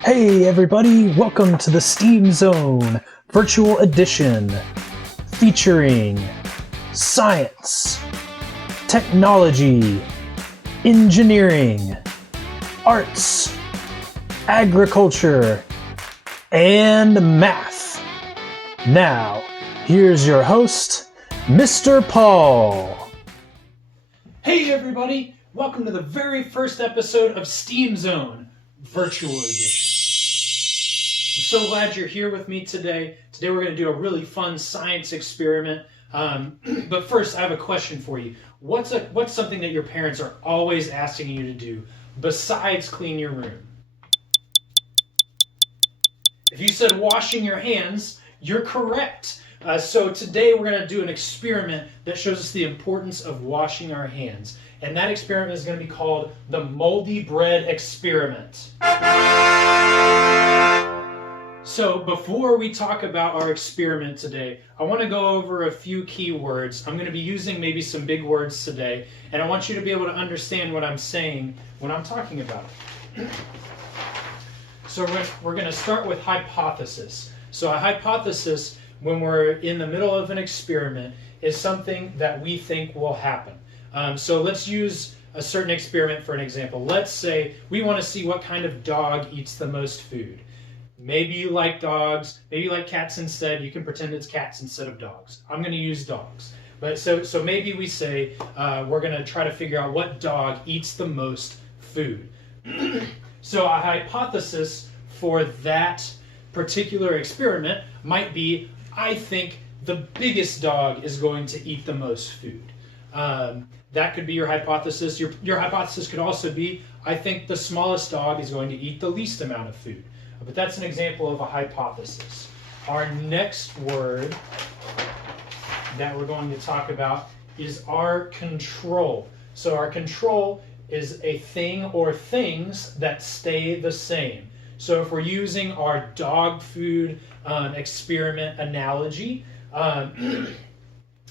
Hey everybody, welcome to the STEAM Zone Virtual Edition, featuring science, technology, engineering, arts, agriculture, and math. Now, here's your host, Mr. Paul. Hey everybody, welcome to the very first episode of STEAM Zone Virtual Edition. I'm so glad you're here with me today. Today we're going to do a really fun science experiment. But first, I have a question for you. What's something that your parents are always asking you to do besides clean your room? If you said washing your hands, you're correct. So today we're going to do an experiment that shows us the importance of washing our hands. And that experiment is going to be called the Moldy Bread Experiment. So before we talk about our experiment today, I want to go over a few key words. I'm going to be using maybe some big words today, and I want you to be able to understand what I'm saying when I'm talking about it. So we're going to start with hypothesis. So a hypothesis, when we're in the middle of an experiment, is something that we think will happen. So let's use a certain experiment for an example. Let's say we want to see what kind of dog eats the most food. Maybe you like dogs, maybe you like cats instead. You can pretend it's cats instead of dogs. I'm going to use dogs. But so maybe we say we're going to try to figure out what dog eats the most food. So a hypothesis for that particular experiment might be, I think the biggest dog is going to eat the most food. That could be your hypothesis. Your hypothesis could also be, I think the smallest dog is going to eat the least amount of food. But that's an example of a hypothesis. Our next word that we're going to talk about is our control. So our control is a thing or things that stay the same. So if we're using our dog food experiment analogy,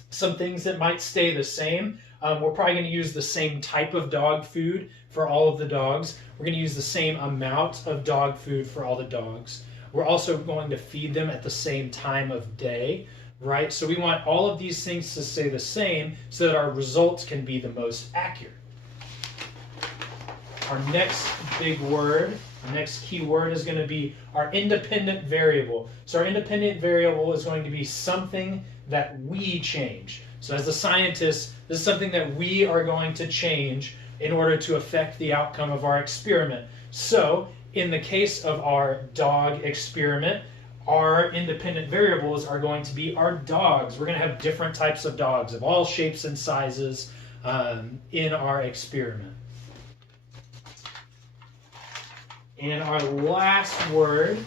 some things that might stay the same. We're probably going to use the same type of dog food for all of the dogs. We're going to use the same amount of dog food for all the dogs. We're also going to feed them at the same time of day, right? So we want all of these things to stay the same so that our results can be the most accurate. Our next big word, our next key word is going to be our independent variable. So our independent variable is going to be something that we change. So as a scientist, this is something that we are going to change in order to affect the outcome of our experiment. So in the case of our dog experiment, our independent variables are going to be our dogs. We're going to have different types of dogs of all shapes and sizes in our experiment. And our last word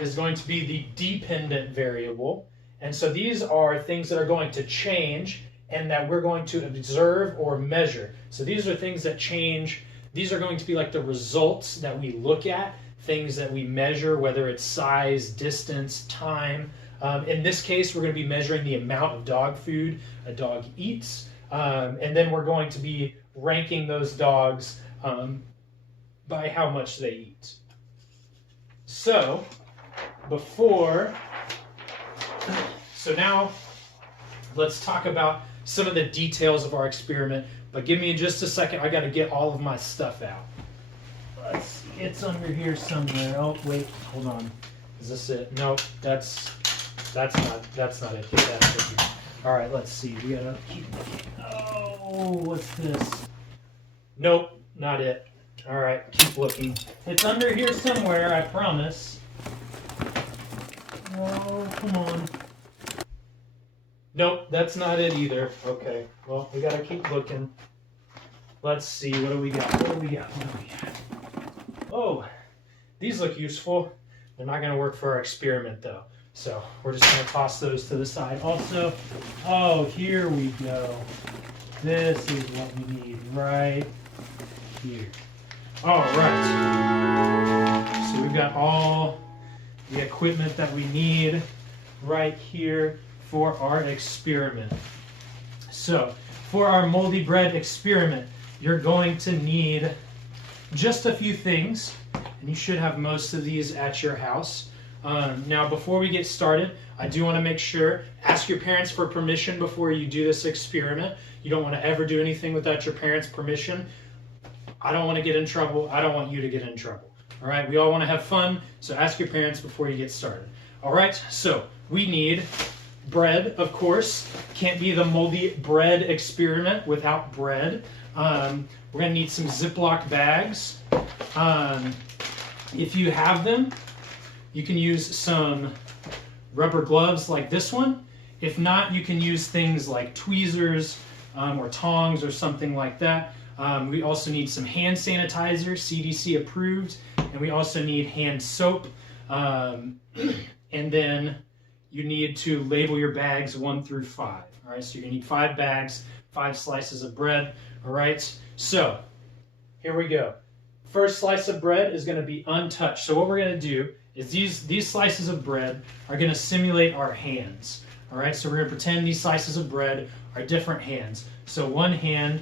is going to be the dependent variable. And so these are things that are going to change and that we're going to observe or measure. So these are things that change. These are going to be like the results that we look at, things that we measure, whether it's size, distance, time. In this case, we're going to be measuring the amount of dog food a dog eats. And then we're going to be ranking those dogs by how much they eat. So now let's talk about some of the details of our experiment, but give me just a second. I got to get all of my stuff out. Let's see, it's under here somewhere. Oh wait, hold on. Is this it? No, that's not it. Get that cookie. All right, let's see. We gotta keep looking. Oh, what's this? Nope, not it. All right, keep looking. It's under here somewhere, I promise. Oh, come on. Nope, that's not it either. Okay, well, we gotta keep looking. Let's see, what do we got? Oh, these look useful. They're not gonna work for our experiment though. So we're just gonna toss those to the side. Also, oh, here we go. This is what we need right here. All right. So we've got all the equipment that we need right here for our experiment. So for our moldy bread experiment, you're going to need just a few things. and you should have most of these at your house. Now, before we get started, I do want to make sure, ask your parents for permission before you do this experiment. You don't want to ever do anything without your parents' permission. I don't want to get in trouble. I don't want you to get in trouble. All right, we all want to have fun, so ask your parents before you get started. All right, so we need bread, of course. Can't be the Moldy Bread Experiment without bread. We're going to need some Ziploc bags. If you have them, you can use some rubber gloves like this one. If not, you can use things like tweezers or tongs or something like that. We also need some hand sanitizer, CDC approved, and we also need hand soap. And then you need to label your bags 1 through 5. All right, so you're gonna need 5 bags, 5 slices of bread. All right, so here we go. First slice of bread is gonna be untouched. So what we're gonna do is these slices of bread are gonna simulate our hands. All right, so we're gonna pretend these slices of bread are different hands. So one hand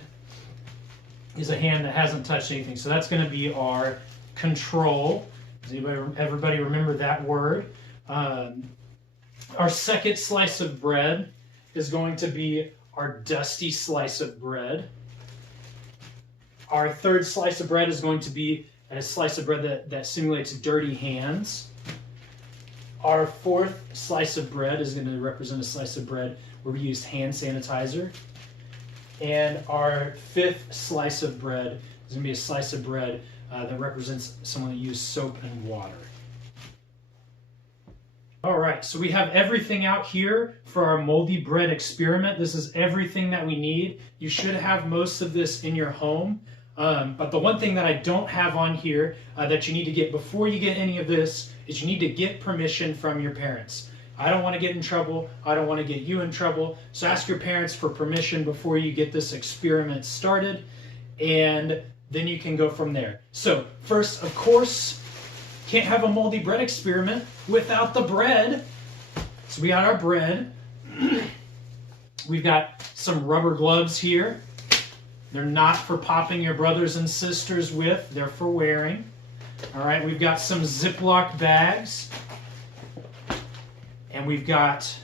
is a hand that hasn't touched anything. So that's gonna be our control. Does everybody remember that word? Our second slice of bread is going to be our dusty slice of bread. Our third slice of bread is going to be a slice of bread that simulates dirty hands. Our fourth slice of bread is going to represent a slice of bread where we used hand sanitizer. And our fifth slice of bread is going to be a slice of bread that represents someone that used soap and water. All right, so we have everything out here for our Moldy Bread Experiment. This is everything that we need. You should have most of this in your home. But the one thing that I don't have on here that you need to get before you get any of this is you need to get permission from your parents. I don't want to get in trouble. I don't want to get you in trouble. So ask your parents for permission before you get this experiment started, and then you can go from there. So first, of course, can't have a Moldy Bread Experiment without the bread. So we got our bread. We've got some rubber gloves here. They're not for popping your brothers and sisters with, they're for wearing. All right, we've got some Ziploc bags. And we've got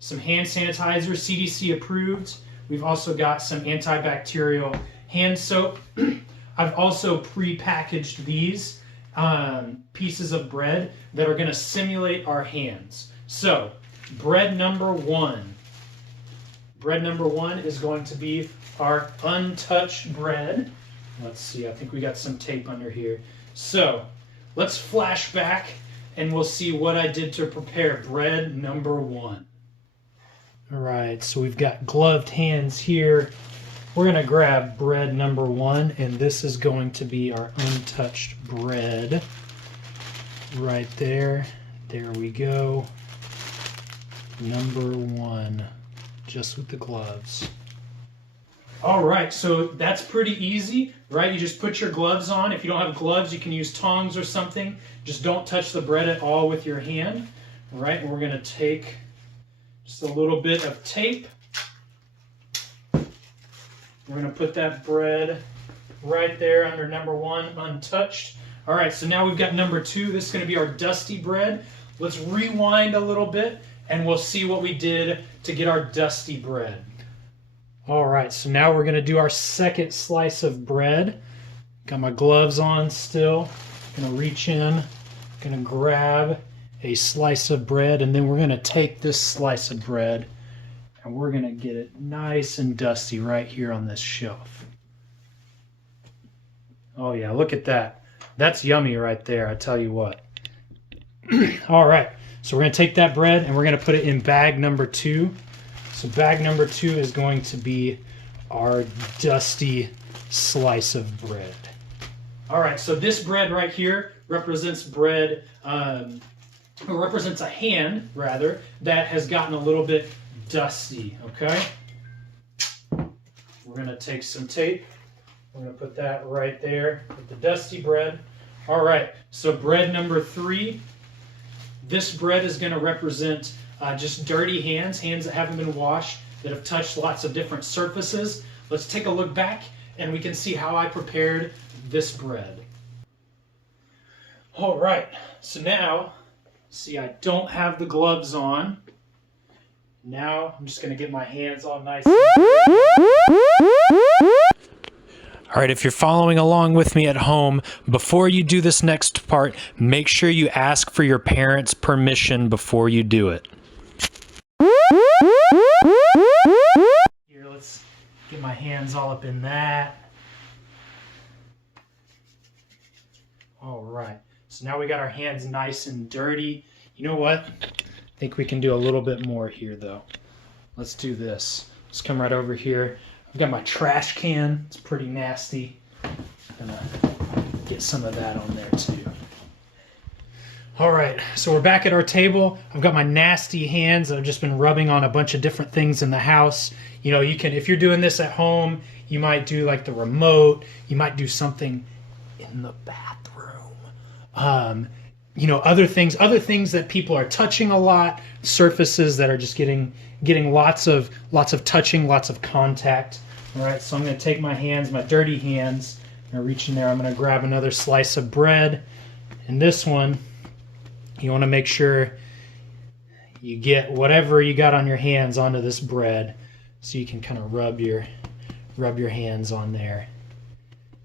some hand sanitizer, CDC approved. We've also got some antibacterial hand soap. I've also pre-packaged these pieces of bread that are going to simulate our hands. So, bread number 1. Bread number 1 is going to be our untouched bread. Let's see, I think we got some tape under here. So, let's flash back and we'll see what I did to prepare bread number 1. All right, so we've got gloved hands here. We're going to grab bread number 1, and this is going to be our untouched bread. Right there. There we go. Number 1, just with the gloves. All right, so that's pretty easy, right? You just put your gloves on. If you don't have gloves, you can use tongs or something. Just don't touch the bread at all with your hand. All right, and we're going to take just a little bit of tape. We're going to put that bread right there under number 1, untouched. All right, so now we've got number 2. This is going to be our dusty bread. Let's rewind a little bit, and we'll see what we did to get our dusty bread. All right, so now we're going to do our second slice of bread. Got my gloves on still. Going to reach in, going to grab a slice of bread, and then we're going to take this slice of bread and we're going to get it nice and dusty right here on this shelf. Oh yeah, look at that. That's yummy right there, I tell you what. All right, so we're going to take that bread and we're going to put it in bag number 2. So bag number 2 is going to be our dusty slice of bread. All right, so this bread right here represents bread, represents a hand, rather, that has gotten a little bit dusty, okay? We're going to take some tape. We're going to put that right there with the dusty bread. All right, so bread number 3. This bread is going to represent just dirty hands, hands that haven't been washed, that have touched lots of different surfaces. Let's take a look back and we can see how I prepared this bread. All right, so now, see, I don't have the gloves on. Now I'm just gonna get my hands all nice. All right, if you're following along with me at home, before you do this next part, make sure you ask for your parents' permission before you do it. Here, let's get my hands all up in that. All right, so now we got our hands nice and dirty. You know what? I think we can do a little bit more here though. Let's do this. Let's come right over here. I've got my trash can. It's pretty nasty. I'm gonna get some of that on there too. All right, so we're back at our table. I've got my nasty hands that I've just been rubbing on a bunch of different things in the house. You know, you can, if you're doing this at home, you might do like the remote. You might do something in the bathroom. You know, other things that people are touching a lot, surfaces that are just getting lots of touching, lots of contact. All right, so I'm going to take my hands, my dirty hands, I'm going to reach in there. I'm going to grab another slice of bread, and this one, you want to make sure you get whatever you got on your hands onto this bread, so you can kind of rub your hands on there.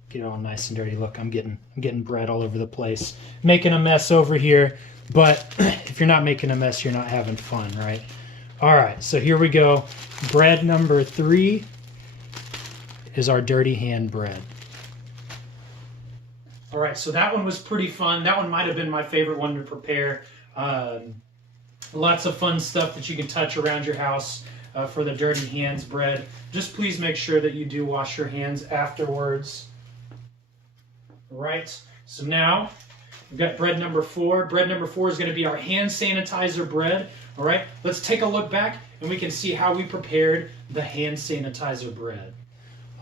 Get it all nice and dirty. Look, I'm getting bread all over the place, making a mess over here. But if you're not making a mess, you're not having fun, right? All right, so here we go. Bread number 3 is our dirty hand bread. All right, so that one was pretty fun. That one might have been my favorite one to prepare. Lots of fun stuff that you can touch around your house for the dirty hands bread. Just please make sure that you do wash your hands afterwards. All right, so now we've got bread number 4. Bread number 4 is going to be our hand sanitizer bread. All right, let's take a look back and we can see how we prepared the hand sanitizer bread.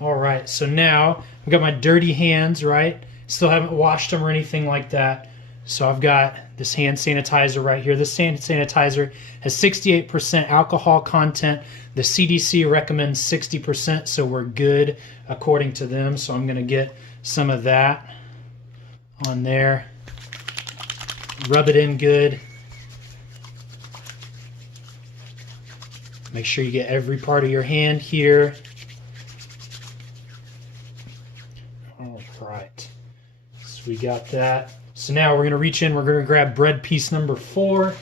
All right, so now I've got my dirty hands, right? Still haven't washed them or anything like that. So I've got this hand sanitizer right here. This hand sanitizer has 68% alcohol content. The CDC recommends 60%, so we're good according to them. So I'm going to get some of that on there. Rub it in good. Make sure you get every part of your hand here. All right. So we got that. So now we're going to reach in. We're going to grab bread piece number 4.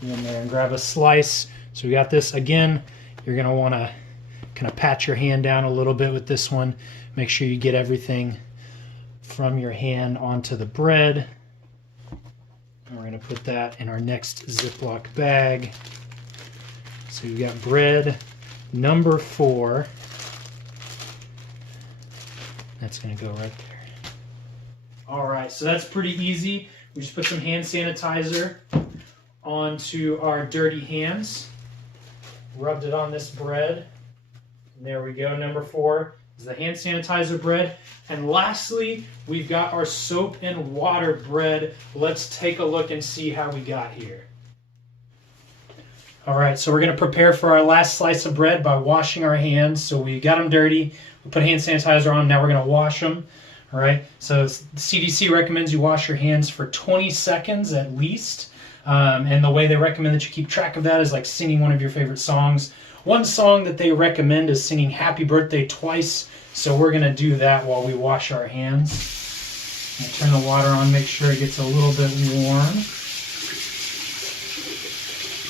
Get in there and grab a slice. So we got this. Again, you're going to want to kind of pat your hand down a little bit with this one. Make sure you get everything from your hand onto the bread. And we're going to put that in our next Ziploc bag. So we've got bread number 4. That's going to go right there. All right, so that's pretty easy. We just put some hand sanitizer onto our dirty hands. Rubbed it on this bread. And there we go. Number 4 is the hand sanitizer bread. And lastly, we've got our soap and water bread. Let's take a look and see how we got here. All right, so we're going to prepare for our last slice of bread by washing our hands. So we got them dirty. We put hand sanitizer on. Now we're going to wash them. All right, so the CDC recommends you wash your hands for 20 seconds at least. And the way they recommend that you keep track of that is like singing one of your favorite songs. One song that they recommend is singing Happy Birthday twice. So we're going to do that while we wash our hands. I'm going to turn the water on, make sure it gets a little bit warm.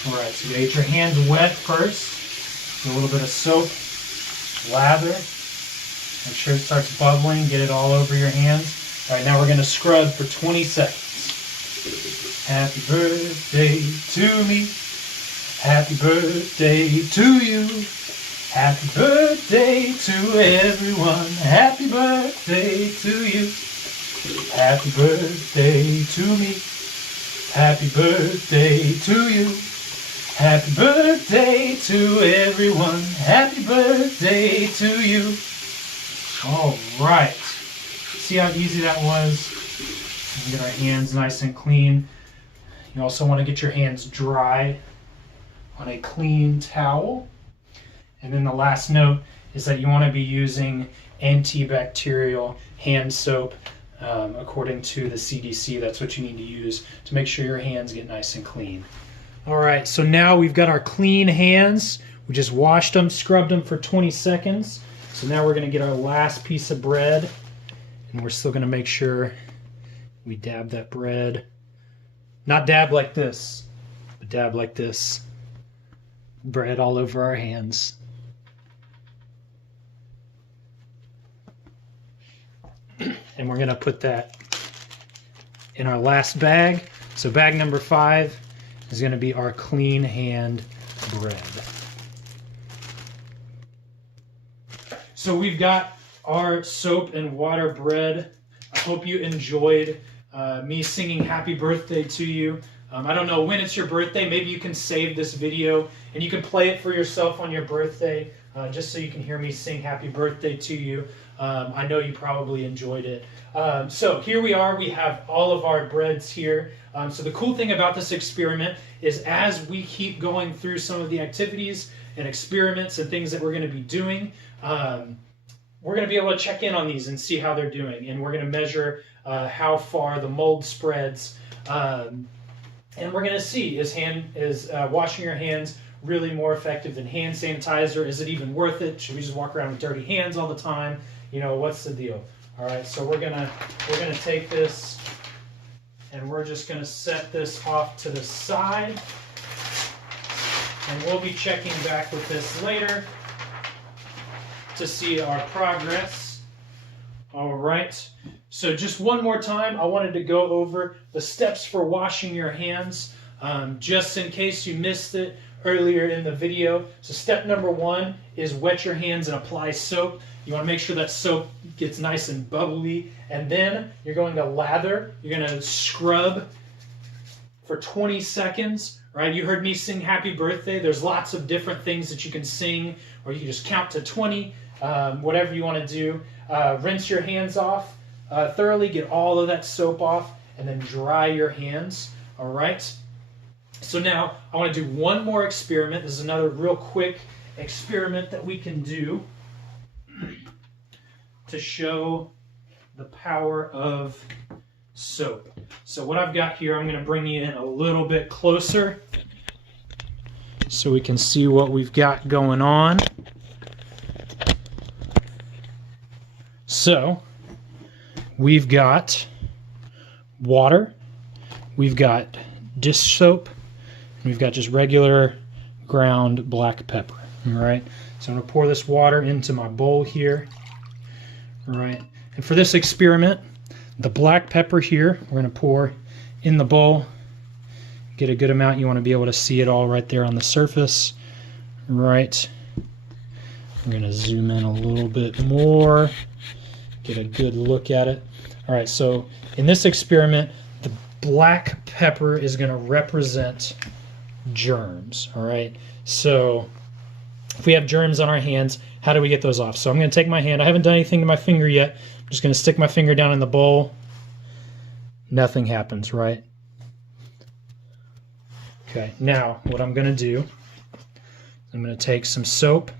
All right, so you get your hands wet first. Get a little bit of soap, lather. Make sure it starts bubbling, get it all over your hands. All right, now we're going to scrub for 20 seconds. Happy birthday to me. Happy birthday to you. Happy birthday to everyone. Happy birthday to you. Happy birthday to me. Happy birthday to you. Happy birthday to everyone. Happy birthday to you. All right. See how easy that was? Get our hands nice and clean. You also want to get your hands dry on a clean towel. And then the last note is that you want to be using antibacterial hand soap. According to the CDC, that's what you need to use to make sure your hands get nice and clean. All right, so now we've got our clean hands. We just washed them, scrubbed them for 20 seconds. So now we're going to get our last piece of bread, and we're still going to make sure we dab that bread. Not dab like this, but dab like this. Bread all over our hands. And we're going to put that in our last bag. So bag number 5 is going to be our clean hand bread. So we've got our soap and water bread. I hope you enjoyed me singing happy birthday to you. I don't know when it's your birthday. Maybe you can save this video and you can play it for yourself on your birthday, just so you can hear me sing happy birthday to you. I know you probably enjoyed it. So here we are. We have all of our breads here. So the cool thing about this experiment is as we keep going through some of the activities and experiments and things that we're going to be doing, we're going to be able to check in on these and see how they're doing. And we're going to measure how far the mold spreads. And we're going to see, is washing your hands really more effective than hand sanitizer? Is it even worth it? Should we just walk around with dirty hands all the time? You know, what's the deal? All right, so we're gonna take this and we're just gonna set this off to the side, and we'll be checking back with this later to see our progress. All right, so just one more time, I wanted to go over the steps for washing your hands, just in case you missed it earlier in the video. So step number 1 is wet your hands and apply soap. You want to make sure that soap gets nice and bubbly, and then you're going to lather. You're going to scrub for 20 seconds, right? You heard me sing happy birthday. There's lots of different things that you can sing, or you can just count to 20, whatever you want to do. Rinse your hands off thoroughly, get all of that soap off, and then dry your hands, all right? So now I want to do one more experiment. This is another real quick experiment that we can do to show the power of soap. So what I've got here, I'm going to bring you in a little bit closer so we can see what we've got going on. So we've got water, we've got dish soap, and we've got just regular ground black pepper. All right, so I'm going to pour this water into my bowl here. All right, and for this experiment, the black pepper here, we're going to pour in the bowl. Get a good amount. You want to be able to see it all right there on the surface. Right. We're going to zoom in a little bit more. Get a good look at it. All right, so in this experiment, the black pepper is going to represent germs. All right, so if we have germs on our hands, how do we get those off? So I'm going to take my hand. I haven't done anything to my finger yet. I'm just going to stick my finger down in the bowl. Nothing happens, right? Okay, now what I'm going to do, I'm going to take some soap,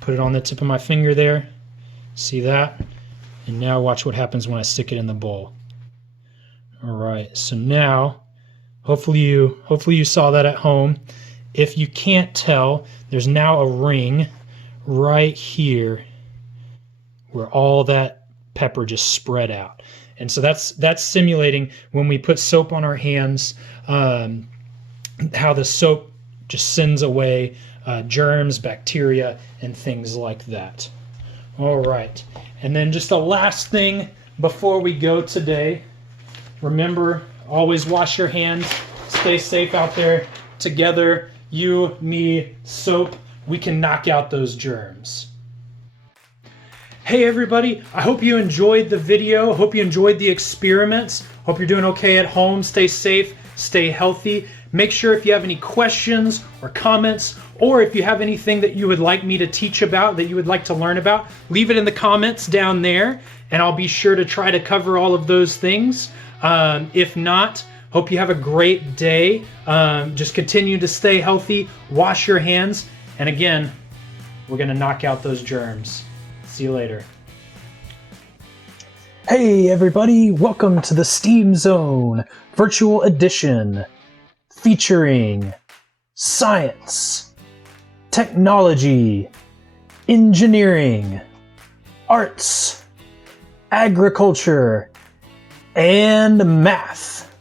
put it on the tip of my finger there. See that? And now watch what happens when I stick it in the bowl. All right, so now, hopefully you saw that at home. If you can't tell, there's now a ring right here where all that pepper just spread out. And so that's simulating when we put soap on our hands, how the soap just sends away germs, bacteria, and things like that. All right, and then just the last thing before we go today, remember, always wash your hands, stay safe out there. Together, you, me, soap, we can knock out those germs. Hey everybody, I hope you enjoyed the video. I hope you enjoyed the experiments. Hope you're doing okay at home. Stay safe, stay healthy. Make sure if you have any questions or comments, or if you have anything that you would like me to teach about, that you would like to learn about, leave it in the comments down there, and I'll be sure to try to cover all of those things. If not, hope you have a great day. Just continue to stay healthy, wash your hands, and again, we're going to knock out those germs. See you later. Hey everybody, welcome to the STEAM Zone Virtual Edition, featuring science, technology, engineering, arts, agriculture, and math.